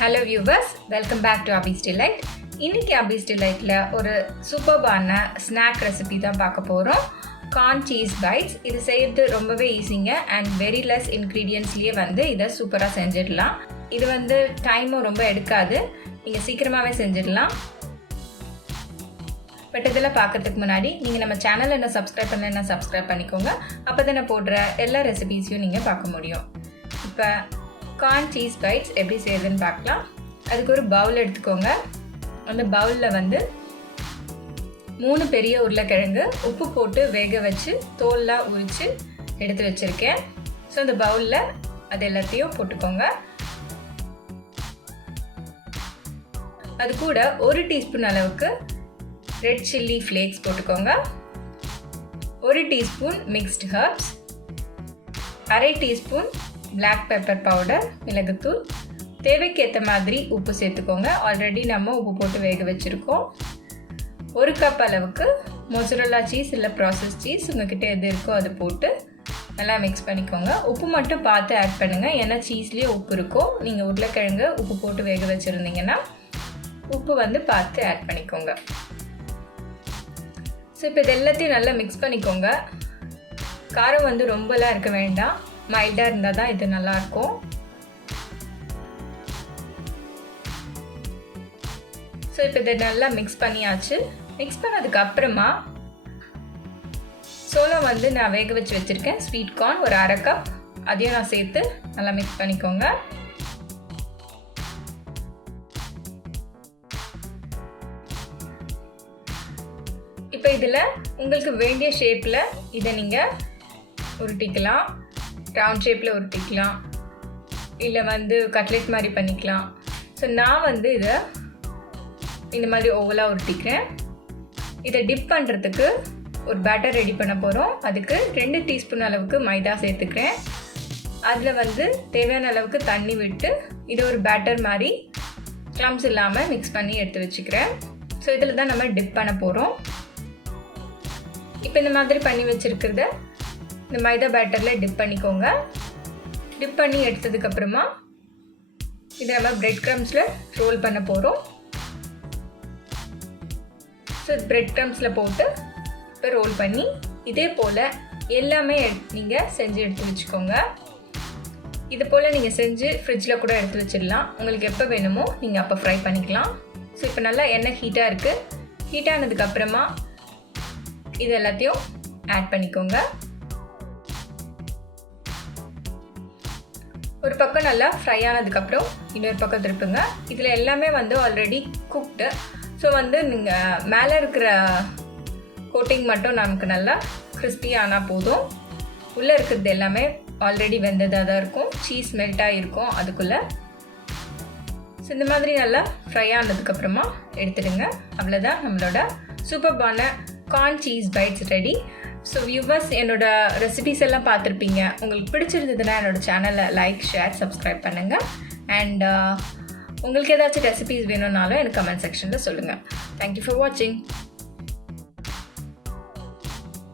Hello viewers, welcome back to Abby's Delight. இன்னைக்கு Abby's Delightல ஒரு சூப்பர்பான ஸ்நாக் ரெசிபி தான் பார்க்க போறோம். Corn cheese bites. இது செய்யறது ரொம்பவே ஈஸிங்க அண்ட் வெரி லெஸ் இன்கிரீடியன்ட்ஸ்லயே வந்து இதை சூப்பரா செஞ்சிடலாம். இது வந்து டைமும் ரொம்ப எடுக்காது. நீங்க சீக்கிரமாவே செஞ்சிடலாம். பட் இதெல்லாம் பார்க்கறதுக்கு முன்னாடி நீங்கள் நம்ம சேனலை என்ன சப்ஸ்கிரைப் பண்ணலைன்னா சப்ஸ்கிரைப் பண்ணிக்கோங்க. அப்போ தான் நான் போடுற எல்லா ரெசிபீஸையும் நீங்கள் பார்க்க முடியும். இப்போ கார்ன் சீஸ் பைட்ஸ் எப்படி செய்யுதுன்னு பார்க்கலாம். அதுக்கு ஒரு பவுல் எடுத்துக்கோங்க. அந்த பவுலில் வந்து 3 பெரிய உருளைக்கிழங்கு உப்பு போட்டு வேக வச்சு தோல்லாம் உரித்து எடுத்து வச்சுருக்கேன். ஸோ அந்த பவுலில் அது எல்லாத்தையும் போட்டுக்கோங்க. அது கூட 1 டீஸ்பூன் அளவுக்கு ரெட் சில்லி ஃப்ளேக்ஸ் போட்டுக்கோங்க. 1 teaspoon mixed herbs, 1/2 teaspoon black pepper powder, மிளகுத்தூள், தேவைக்கேற்ற மாதிரி உப்பு சேர்த்துக்கோங்க. ஆல்ரெடி நம்ம உப்பு போட்டு வேக வச்சுருக்கோம். 1 கப் அளவுக்கு mozzarella சீஸ் இல்லை ப்ராசஸ் சீஸ் உங்ககிட்ட எது இருக்கோ அது போட்டு நல்லா மிக்ஸ் பண்ணிக்கோங்க. உப்பு மட்டும் பார்த்து ஆட் பண்ணுங்கள், ஏன்னா சீஸ்லேயே உப்பு இருக்கும். நீங்கள் உருளைக்கிழங்கு உப்பு போட்டு வேக வச்சுருந்தீங்கன்னா உப்பு வந்து பார்த்து ஆட் பண்ணிக்கோங்க. ஸோ இப்போ இது எல்லாத்தையும் நல்லா மிக்ஸ் பண்ணிக்கோங்க. காரம் வந்து ரொம்பலாம் இருக்க வேண்டாம், மைல்டாக இருந்தால் தான் இது நல்லாயிருக்கும். ஸோ இப்போ இதை நல்லா மிக்ஸ் பண்ணியாச்சு. மிக்ஸ் பண்ணதுக்கு அப்புறமா சோளம் வந்து நான் வேக வச்சு வச்சுருக்கேன். ஸ்வீட் கார்ன் ஒரு 1/2 கப், அதையும் நான் சேர்த்து நல்லா மிக்ஸ் பண்ணிக்கோங்க. இப்போ இதில் உங்களுக்கு வேண்டிய ஷேப்பில் இதை நீங்கள் உருட்டிக்கலாம். ரவுண்ட் ஷேப்பில் உருட்டிக்கலாம், இல்லை வந்து கட்லெட் மாதிரி பண்ணிக்கலாம். ஸோ நான் வந்து இதை இந்த மாதிரி ஓவலாக உருட்டிக்கிறேன். இதை டிப் பண்ணுறதுக்கு ஒரு பேட்டர் ரெடி பண்ண போகிறோம். அதுக்கு 2 டீஸ்பூன் அளவுக்கு மைதா சேர்த்துக்கிறேன். அதில் வந்து தேவையான அளவுக்கு தண்ணி விட்டு இதை ஒரு பேட்டர் மாதிரி க்ளம்ஸ் இல்லாமல் மிக்ஸ் பண்ணி எடுத்து வச்சுக்கிறேன். ஸோ இதில் தான் நம்ம டிப் பண்ண போகிறோம். இப்போ இந்த மாதிரி பண்ணி வச்சுருக்கிறத இந்த மைதா பேட்டரில் டிப் பண்ணிக்கோங்க. டிப் பண்ணி எடுத்ததுக்கப்புறமா இதை நம்ம பிரெட் க்ரம்ஸில் ரோல் பண்ண போகிறோம். ஸோ பிரெட் க்ரம்ஸில் போட்டு இப்போ ரோல் பண்ணி இதே போல் எல்லாமே நீங்கள் செஞ்சு எடுத்து வச்சுக்கோங்க. இது போல் நீங்கள் செஞ்சு ஃப்ரிட்ஜில் கூட எடுத்து வச்சிடலாம். உங்களுக்கு எப்போ வேணுமோ நீங்கள் அப்போ ஃப்ரை பண்ணிக்கலாம். ஸோ இப்போ நல்லா எண்ணெய் ஹீட்டாக இருக்குது. ஹீட்டானதுக்கப்புறமா இது எல்லாத்தையும் ஆட் பண்ணிக்கோங்க. ஒரு பக்கம் நல்லா ஃப்ரை ஆனதுக்கப்புறம் இன்னொரு பக்கம் திருப்புங்க. இதில் எல்லாமே வந்து ஆல்ரெடி குக்டு. ஸோ வந்து நீங்கள் மேலே இருக்கிற கோட்டிங் மட்டும் நமக்கு நல்லா கிறிஸ்பி ஆனால் போதும். உள்ளே இருக்கிறது எல்லாமே ஆல்ரெடி வெந்ததாக தான் இருக்கும், சீஸ் மெல்ட்டாக இருக்கும் அதுக்குள்ளே. ஸோ இந்த மாதிரி நல்லா ஃப்ரை ஆனதுக்கப்புறமா எடுத்துடுங்க. அவ்வளோதான், நம்மளோட சூப்பர்பான corn cheese bites ready. So viewers, என்னோட ரெசிபிஸ் எல்லாம் பார்த்துருப்பீங்க. உங்களுக்கு பிடிச்சிருந்ததுன்னா என்னோடய சேனலை லைக், ஷேர், சப்ஸ்கிரைப் பண்ணுங்கள். அண்ட் உங்களுக்கு ஏதாச்சும் ரெசிபிஸ் வேணும்னாலும் எனக்கு கமெண்ட் செக்ஷனில் சொல்லுங்கள். தேங்க்யூ ஃபார் வாட்சிங்.